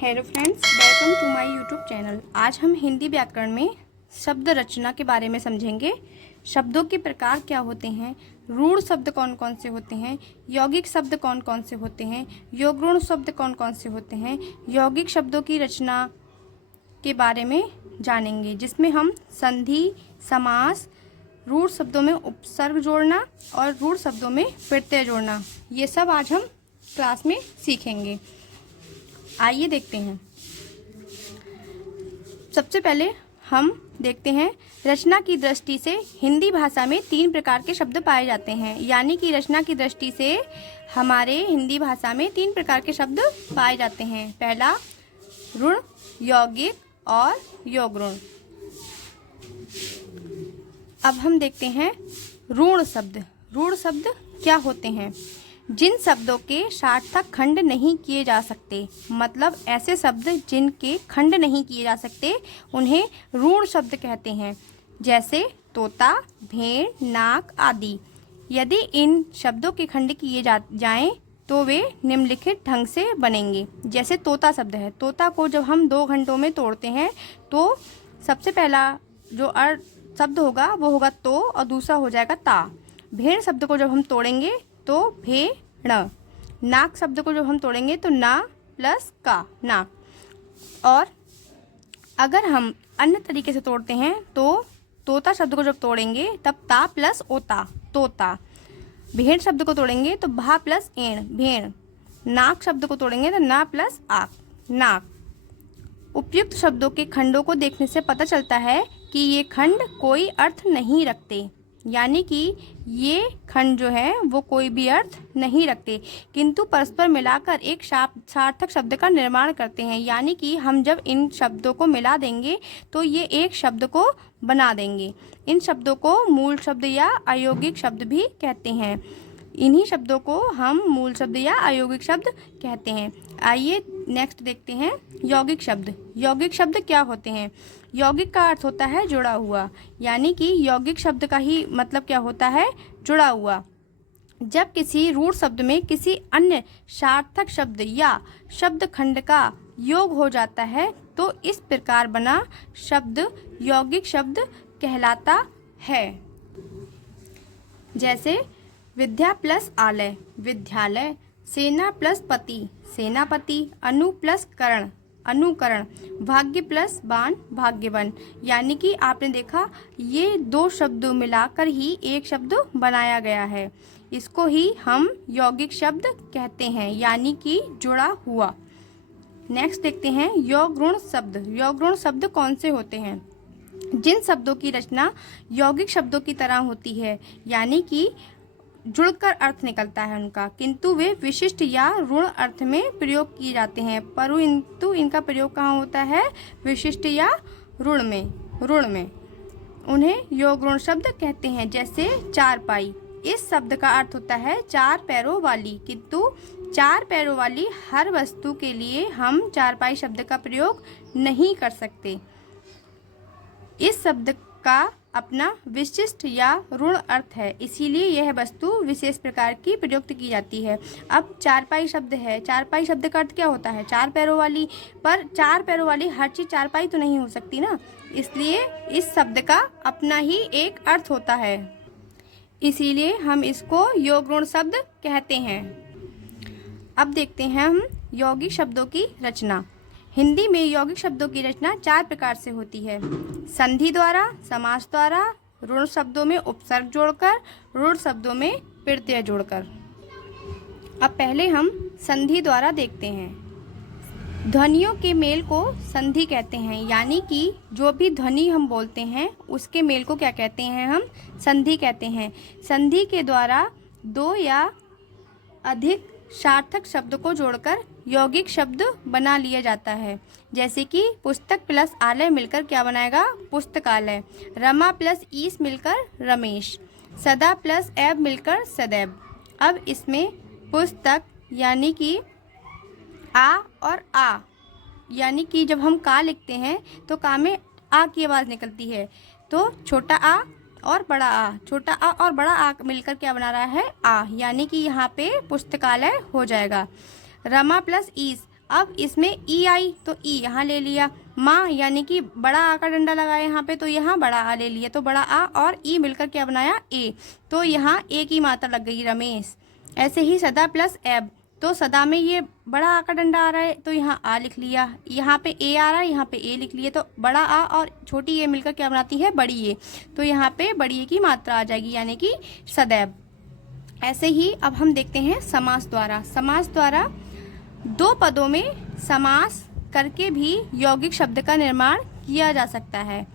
Hello friends, welcome to my YouTube channel. आज हम हिंदी व्याकरण में शब्द रचना के बारे में समझेंगे। शब्दों के प्रकार क्या होते हैं, रूढ़ शब्द कौन कौन से होते हैं, यौगिक शब्द कौन कौन से होते हैं, योगरूढ़ शब्द कौन कौन से होते हैं। यौगिक शब्दों की रचना के बारे में जानेंगे, जिसमें हम संधि, समास, रूढ़ शब्दों में उपसर्ग जोड़ना और रूढ़ शब्दों में प्रत्यय जोड़ना, ये सब आज हम क्लास में सीखेंगे। आइए देखते हैं। सबसे पहले हम देखते हैं, रचना की दृष्टि से हिंदी भाषा में 3 प्रकार के शब्द पाए जाते हैं। यानी कि रचना की दृष्टि से हमारे हिंदी भाषा में 3 प्रकार के शब्द पाए जाते हैं। पहला ऋण, यौगिक और योगरूढ़। अब हम देखते हैं रूढ़ शब्द। रूढ़ शब्द क्या होते हैं? जिन शब्दों के सार्थक खंड नहीं किए जा सकते, मतलब ऐसे शब्द जिनके खंड नहीं किए जा सकते, उन्हें रूढ़ शब्द कहते हैं। जैसे तोता, भेड़, नाक आदि। यदि इन शब्दों के खंड किए जाएं तो वे निम्नलिखित ढंग से बनेंगे। जैसे तोता शब्द है, तोता को जब हम 2 घंटों में तोड़ते हैं तो सबसे पहला जो शब्द होगा वो होगा तो, और दूसरा हो जाएगा ता। भेड़ शब्द को जब हम तोड़ेंगे तो भेड़। नाक शब्द को जब हम तोड़ेंगे तो ना प्लस का, नाक। और अगर हम अन्य तरीके से तोड़ते हैं तो तोता शब्द को जब तोड़ेंगे तब ता प्लस ओता, तोता। भेड़ शब्द को तोड़ेंगे तो भा प्लस एण, भेड़। नाक शब्द को तोड़ेंगे तो ना प्लस आक, नाक। उपयुक्त शब्दों के खंडों को देखने से पता चलता है कि ये खंड कोई अर्थ नहीं रखते। यानी कि ये खंड जो है वो कोई भी अर्थ नहीं रखते, किंतु परस्पर मिलाकर एक सार्थक शब्द का निर्माण करते हैं। यानी कि हम जब इन शब्दों को मिला देंगे तो ये एक शब्द को बना देंगे। इन शब्दों को मूल शब्द या अयौगिक शब्द भी कहते हैं। इन्हीं शब्दों को हम मूल शब्द या अयौगिक शब्द कहते हैं। आइए नेक्स्ट देखते हैं यौगिक शब्द। यौगिक शब्द क्या होते हैं? यौगिक का अर्थ होता है जुड़ा हुआ। यानी कि यौगिक शब्द का ही मतलब क्या होता है? जुड़ा हुआ। जब किसी रूढ़ शब्द में किसी अन्य सार्थक शब्द या शब्द खंड का योग हो जाता है तो इस प्रकार बना शब्द यौगिक शब्द कहलाता है। जैसे विद्या प्लस आलय, विद्यालय। सेना प्लस पति, सेनापति। अनु प्लस करण, अनुकरण। भाग्य प्लस बाण, भाग्यवन। यानी कि आपने देखा, ये 2 शब्द मिलाकर ही एक शब्द बनाया गया है। इसको ही हम यौगिक शब्द कहते हैं, यानी कि जुड़ा हुआ। नेक्स्ट देखते हैं योगरूढ़ शब्द। योगरूढ़ शब्द कौन से होते हैं? जिन शब्दों की रचना यौगिक शब्दों की तरह होती है, यानी कि जुड़कर अर्थ निकलता है उनका, किंतु वे विशिष्ट या ऋण अर्थ में प्रयोग किए जाते हैं। परंतु इनका प्रयोग कहाँ होता है? विशिष्ट या ऋण में। उन्हें योगरूढ़ शब्द कहते हैं। जैसे चारपाई, इस शब्द का अर्थ होता है 4 पैरों वाली, किंतु 4 पैरों वाली हर वस्तु के लिए हम चारपाई शब्द का प्रयोग नहीं कर सकते। इस शब्द का अपना विशिष्ट या ऋण अर्थ है, इसीलिए यह वस्तु विशेष प्रकार की प्रयुक्त की जाती है। अब चारपाई शब्द है, चारपाई शब्द का अर्थ क्या होता है? 4 पैरों वाली। पर 4 पैरों वाली हर चीज़ चारपाई तो नहीं हो सकती ना, इसलिए इस शब्द का अपना ही एक अर्थ होता है, इसीलिए हम इसको योगरूढ़ शब्द कहते हैं। अब देखते हैं हम यौगिक शब्दों की रचना। हिंदी में यौगिक शब्दों की रचना 4 प्रकार से होती है। संधि द्वारा, समास द्वारा, ऋण शब्दों में उपसर्ग जोड़कर, रूढ़ शब्दों में प्रत्यय जोड़कर। अब पहले हम संधि द्वारा देखते हैं। ध्वनियों के मेल को संधि कहते हैं। यानी कि जो भी ध्वनि हम बोलते हैं उसके मेल को क्या कहते हैं? हम संधि कहते हैं। संधि के द्वारा 2 या अधिक सार्थक शब्द को जोड़कर यौगिक शब्द बना लिया जाता है। जैसे कि पुस्तक प्लस आलय मिलकर क्या बनाएगा? पुस्तकालय। रमा प्लस ईस मिलकर रमेश। सदा प्लस ऐब मिलकर सदैव। अब इसमें पुस्तक यानी कि आ और आ, यानी कि जब हम का लिखते हैं तो का में आ की आवाज़ निकलती है, तो छोटा आ और बड़ा आ, छोटा आ और बड़ा आ मिलकर क्या बना रहा है? आ, यानी कि यहाँ पे पुस्तकालय हो जाएगा। रमा प्लस ईस, अब इसमें ई आई तो ई यहाँ ले लिया, माँ यानी कि बड़ा आ का डंडा लगाया यहाँ पे, तो यहाँ बड़ा आ ले लिया, तो बड़ा आ और ई मिलकर क्या बनाया ए, तो यहाँ ए की मात्रा लग गई रमेश। ऐसे ही सदा प्लस एब, तो सदा में ये बड़ा आ का डंडा आ रहा है तो यहाँ आ लिख लिया, यहाँ पे ए आ रहा है यहाँ पे ए लिख लिया, तो बड़ा आ और छोटी ए मिलकर क्या बनाती है बड़ी ए, तो यहाँ पे बड़ी ए की मात्रा आ जाएगी यानी कि सदैव। ऐसे ही अब हम देखते हैं समास द्वारा। समास द्वारा दो पदों में समास करके भी यौगिक शब्द का निर्माण किया जा सकता है।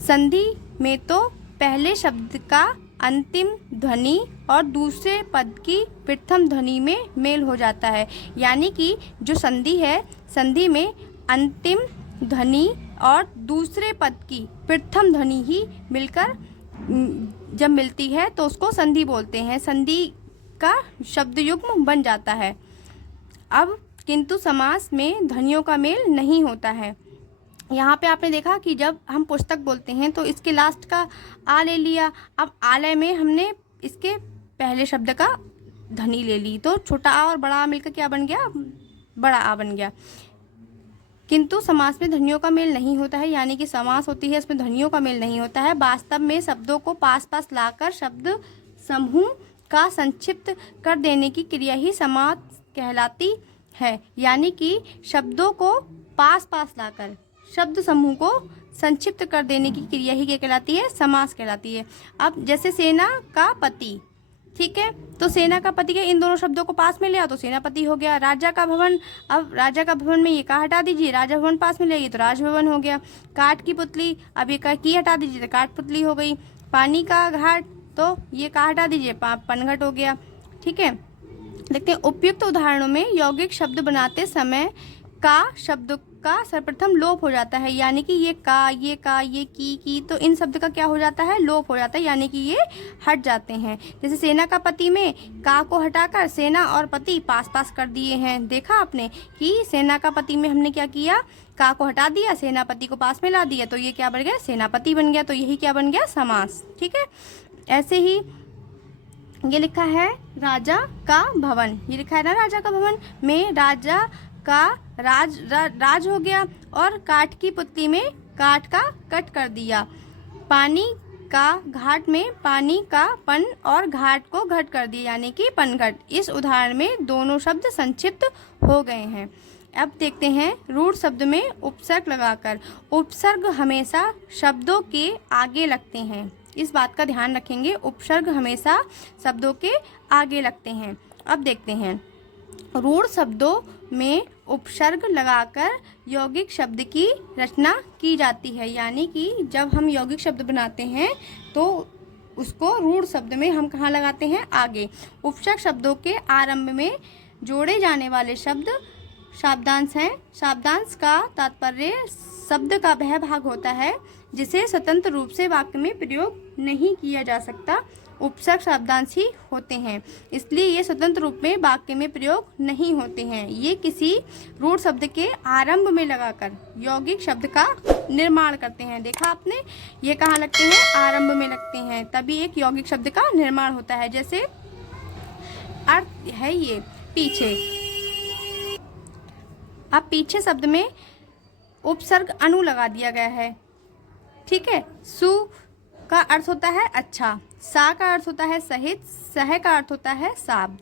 संधि में तो पहले शब्द का अंतिम ध्वनि और दूसरे पद की प्रथम ध्वनि में मेल हो जाता है, यानी कि जो संधि है, संधि में अंतिम ध्वनि और दूसरे पद की प्रथम ध्वनि ही मिलकर जब मिलती है तो उसको संधि बोलते हैं, संधि का शब्द युग्म बन जाता है। अब किंतु समास में ध्वनियों का मेल नहीं होता है। यहाँ पे आपने देखा कि जब हम पुस्तक बोलते हैं तो इसके लास्ट का आ ले लिया, अब आलय में हमने इसके पहले शब्द का ध्वनि ले ली, तो छोटा आ और बड़ा आ मिलकर क्या बन गया, बड़ा आ बन गया। किंतु समास में ध्वनियों का मेल नहीं होता है, यानी कि समास होती है इसमें ध्वनियों का मेल नहीं होता है। वास्तव में शब्दों को पास पास लाकर शब्द समूह का संक्षिप्त कर देने की क्रिया ही समास कहलाती है, यानी कि शब्दों को पास पास लाकर शब्द समूह को संक्षिप्त कर देने की क्रिया ही क्या कहलाती है, समास कहलाती है। अब जैसे सेना का पति, ठीक है, तो सेना का पति के इन दोनों शब्दों को पास में ले आओ तो सेनापति हो गया। राजा का भवन, अब राजा का भवन में ये का हटा दीजिए, राजा भवन पास में ले आइए तो राजभवन हो गया। काठ की पुतली, अब ये का की हटा दीजिए तो काठ पुतली हो गई। पानी का घाट, तो ये का हटा दीजिए पनघट हो गया। ठीक है, देखते हैं उपयुक्त उदाहरणों में यौगिक शब्द बनाते समय का शब्द का सर्वप्रथम लोप हो जाता है, यानी कि ये का, ये की, तो इन शब्द का क्या हो जाता है, लोप हो जाता है, यानी कि ये हट जाते हैं। जैसे सेना का पति में का को हटाकर सेना और पति पास पास कर दिए हैं। देखा आपने कि सेना का पति में हमने क्या किया, का को हटा दिया, सेनापति को पास में ला दिया, तो ये क्या बन गया, सेनापति बन गया, तो यही क्या बन गया, समास। ठीक है, ऐसे ही ये लिखा है राजा का भवन, ये लिखा है ना राजा का भवन में राजा का राज हो गया, और काठ की पुतली में काठ का कट कर दिया। पानी का घाट में पानी का पन और घाट को घट कर दिया, यानी कि पनघट। इस उदाहरण में दोनों शब्द संक्षिप्त हो गए हैं। अब देखते हैं रूढ़ शब्द में उपसर्ग लगाकर। उपसर्ग हमेशा शब्दों के आगे लगते हैं, इस बात का ध्यान रखेंगे, उपसर्ग हमेशा शब्दों के आगे लगते हैं। अब देखते हैं रूढ़ शब्दों में उपसर्ग लगाकर यौगिक शब्द की रचना की जाती है, यानी कि जब हम यौगिक शब्द बनाते हैं तो उसको रूढ़ शब्द में हम कहाँ लगाते हैं, आगे। उपसर्ग शब्दों के आरंभ में जोड़े जाने वाले शब्द शब्दांश हैं। शब्दांश का तात्पर्य शब्द का वह भाग होता है जिसे स्वतंत्र रूप से वाक्य में प्रयोग नहीं किया जा सकता, उपसर्ग शब्दांश ही होते हैं, इसलिए ये स्वतंत्र रूप में वाक्य में प्रयोग नहीं होते हैं। ये किसी रूढ़ शब्द के आरंभ में लगाकर यौगिक शब्द का निर्माण करते हैं। देखा आपने, ये कहाँ लगते हैं, आरंभ में लगते हैं, तभी एक यौगिक शब्द का निर्माण होता है। जैसे अर्थ है ये पीछे, अब पीछे शब्द में उपसर्ग अनु लगा दिया गया है। ठीक है, सु का अर्थ होता है अच्छा, सा का अर्थ होता है सहित, सह का अर्थ होता है साब।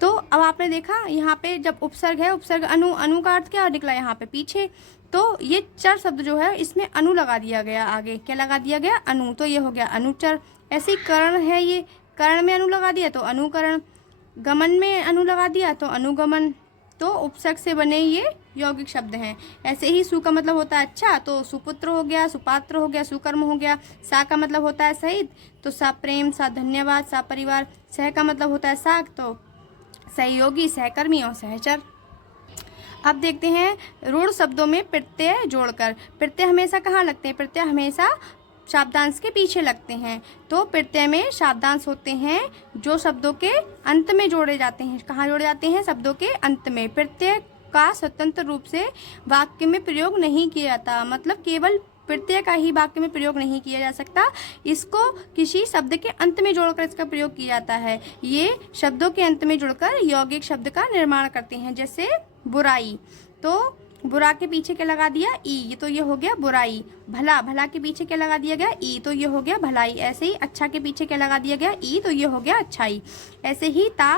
तो अब आपने देखा यहाँ पे जब उपसर्ग है, उपसर्ग अनु, अनु का अर्थ क्या निकला यहाँ पे पीछे, तो ये चर शब्द जो है इसमें अनु लगा दिया गया, आगे क्या लगा दिया गया, अनु, तो ये हो गया अनुचर। ऐसे ही करण है, ये करण में अनु लगा दिया तो अनुकरण, गमन में अनु लगा दिया तो अनुगमन, तो उपसर्ग से बने ये यौगिक शब्द हैं। ऐसे ही सु का मतलब होता है अच्छा, तो सुपुत्र हो गया, सुपात्र हो गया, सुकर्म हो गया। सा का मतलब होता है सहित, तो सा प्रेम, सा धन्यवाद, सा परिवार। सह का मतलब होता है साथ, तो सहयोगी, सहकर्मी और सहचर। अब देखते हैं रूढ़ शब्दों में प्रत्यय जोड़कर। प्रत्यय हमेशा कहाँ लगते हैं, प्रत्यय हमेशा शब्दांश के पीछे लगते हैं, तो प्रत्यय में शब्दांश होते हैं जो शब्दों के अंत में जोड़े जाते हैं। कहाँ जोड़े जाते हैं, शब्दों के अंत में। प्रत्यय का स्वतंत्र रूप से वाक्य में प्रयोग नहीं किया जाता, मतलब केवल प्रत्यय का ही वाक्य में प्रयोग नहीं किया जा सकता, इसको किसी शब्द के अंत में जोड़कर इसका प्रयोग किया जाता है। ये शब्दों के अंत में जुड़कर यौगिक शब्द का निर्माण करते हैं। जैसे बुराई, तो बुरा के पीछे क्या लगा दिया, ई, तो ये हो गया बुराई। भला, भला के पीछे क्या लगा दिया गया, ई, तो ये हो गया भलाई। ऐसे ही अच्छा के पीछे क्या लगा दिया गया, ई, तो ये हो गया अच्छाई। ऐसे ही ता